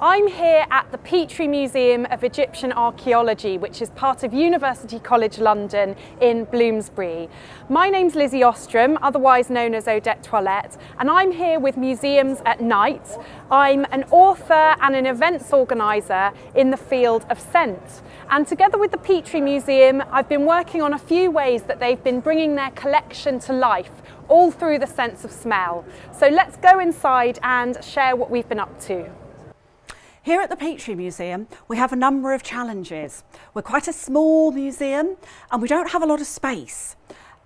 I'm here at the Petrie Museum of Egyptian Archaeology, which is part of University College London in Bloomsbury. My name's Lizzie Ostrom, otherwise known as Odette Toilette, and I'm here with Museums at Night. I'm an author and an events organiser in the field of scent. And together with the Petrie Museum, I've been working on a few ways that they've been bringing their collection to life, all through the sense of smell. So let's go inside and share what we've been up to. Here at the Petrie Museum, we have a number of challenges. We're quite a small museum and we don't have a lot of space.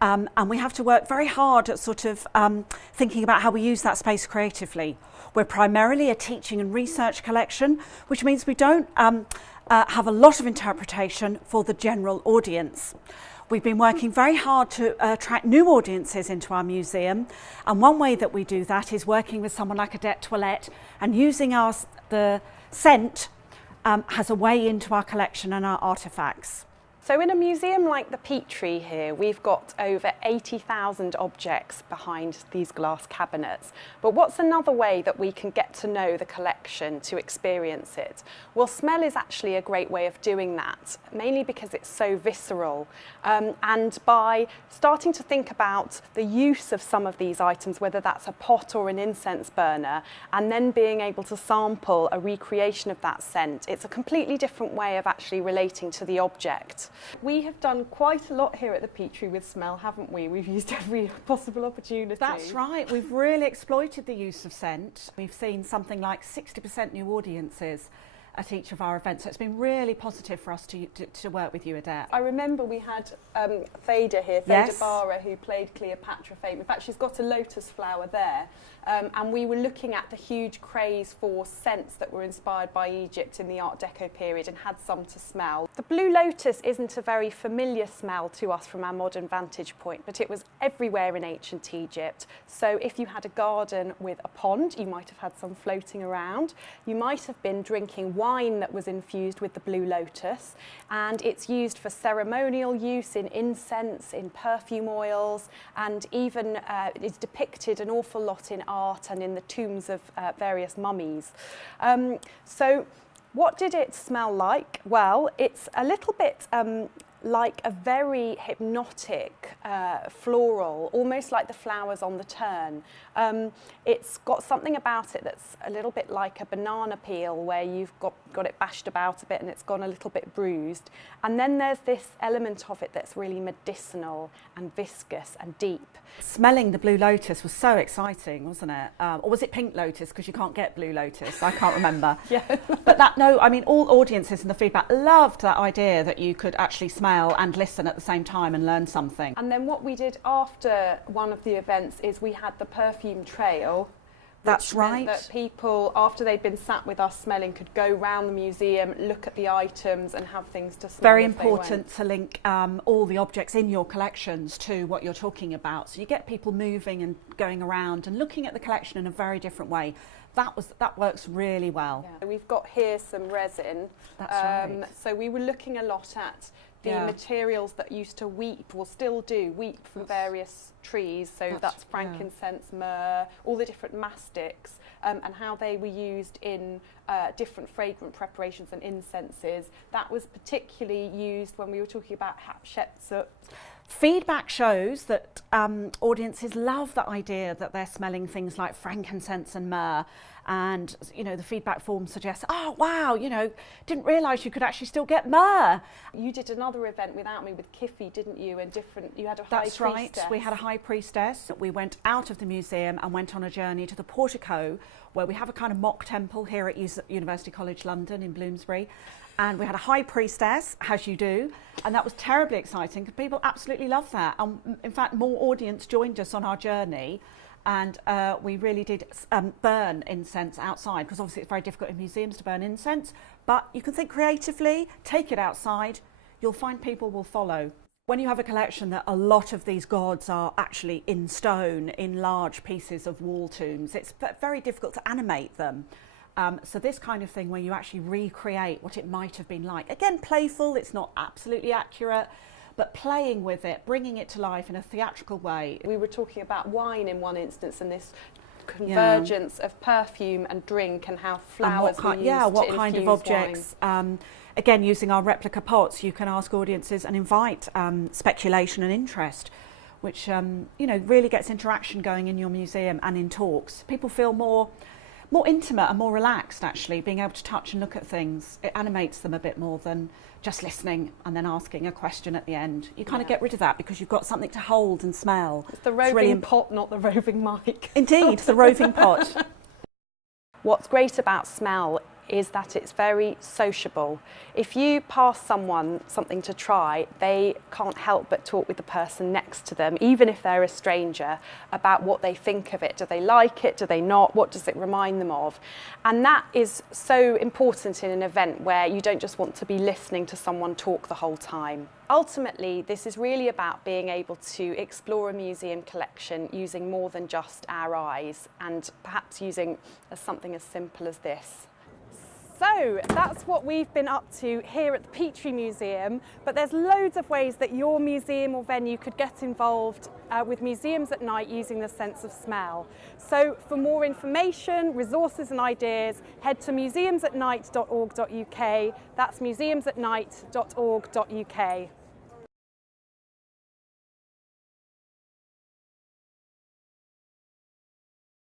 And we have to work very hard at thinking about how we use that space creatively. We're primarily a teaching and research collection, which means we don't have a lot of interpretation for the general audience. We've been working very hard to attract new audiences into our museum, and one way that we do that is working with someone like Odette Toilette and using the scent as a way into our collection and our artefacts. So in a museum like the Petrie here, we've got over 80,000 objects behind these glass cabinets. But what's another way that we can get to know the collection, to experience it? Well, smell is actually a great way of doing that, mainly because it's so visceral. And by starting to think about the use of some of these items, whether that's a pot or an incense burner, and then being able to sample a recreation of that scent, it's a completely different way of actually relating to the object. We have done quite a lot here at the Petrie with smell, haven't we? We've used every possible opportunity. That's right, we've really exploited the use of scent. We've seen something like 60% new audiences at each of our events, so it's been really positive for us to work with you, Odette. I remember we had Theda here, Theda Bara, who played Cleopatra Fame. In fact, she's got a lotus flower there. And we were looking at the huge craze for scents that were inspired by Egypt in the Art Deco period and had some to smell. The Blue Lotus isn't a very familiar smell to us from our modern vantage point, but it was everywhere in ancient Egypt. So if you had a garden with a pond, you might have had some floating around. You might have been drinking wine that was infused with the Blue Lotus, and it's used for ceremonial use in incense, in perfume oils, and even is depicted an awful lot in art and in the tombs of various mummies. So what did it smell like? Well, it's a little bit like a very hypnotic floral, almost like the flowers on the turn. It's got something about it that's a little bit like a banana peel, where you've got it bashed about a bit and it's gone a little bit bruised. And then there's this element of it that's really medicinal and viscous and deep. Smelling the Blue Lotus was so exciting, wasn't it? Or was it Pink Lotus, because you can't get Blue Lotus? I can't remember. Yeah. But all audiences in the feedback loved that idea that you could actually smell and listen at the same time and learn something. And then what we did after one of the events is we had the perfume trail. That's right. That people, after they'd been sat with us smelling, could go round the museum, look at the items and have things to smell. Very important to link all the objects in your collections to what you're talking about. So you get people moving and going around and looking at the collection in a very different way. That works really well. Yeah. We've got here some resin. That's right. So we were looking a lot at the materials that used to weep, or still do weep, from various trees. So that's frankincense, myrrh, all the different mastics, and how they were used in different fragrant preparations and incenses. That was particularly used when we were talking about Hatshepsut. Feedback shows that audiences love the idea that they're smelling things like frankincense and myrrh, and the feedback form suggests, oh wow, didn't realise you could actually still get myrrh. You did another event without me with Kiffy, didn't you? And you had a high priestess. That's right, we had a high priestess. We went out of the museum and went on a journey to the portico, where we have a kind of mock temple here at University College London in Bloomsbury. And we had a high priestess, as you do, and that was terribly exciting because people absolutely love that. And in fact, more audience joined us on our journey, and we really did burn incense outside, because obviously it's very difficult in museums to burn incense, but you can think creatively, take it outside, you'll find people will follow. When you have a collection that a lot of these gods are actually in stone, in large pieces of wall tombs, it's very difficult to animate them. So this kind of thing where you actually recreate what it might have been like. Again, playful, it's not absolutely accurate, but playing with it, bringing it to life in a theatrical way. We were talking about wine in one instance, and this convergence of perfume and drink and how flowers were used what to kind of infuse objects. wine. Again, using our replica pots, you can ask audiences and invite speculation and interest, which really gets interaction going in your museum and in talks. People feel more intimate and more relaxed, actually, being able to touch and look at things. It animates them a bit more than just listening and then asking a question at the end. You kind of get rid of that because you've got something to hold and smell. It's the roving pot, not the roving mic. Indeed, the roving pot. What's great about smell is that it's very sociable. If you pass someone something to try, they can't help but talk with the person next to them, even if they're a stranger, about what they think of it. Do they like it? Do they not? What does it remind them of? And that is so important in an event where you don't just want to be listening to someone talk the whole time. Ultimately, this is really about being able to explore a museum collection using more than just our eyes, and perhaps using something as simple as this. So that's what we've been up to here at the Petrie Museum, but there's loads of ways that your museum or venue could get involved with museums at night using the sense of smell. So for more information, resources and ideas, head to museumsatnight.org.uk. That's museumsatnight.org.uk.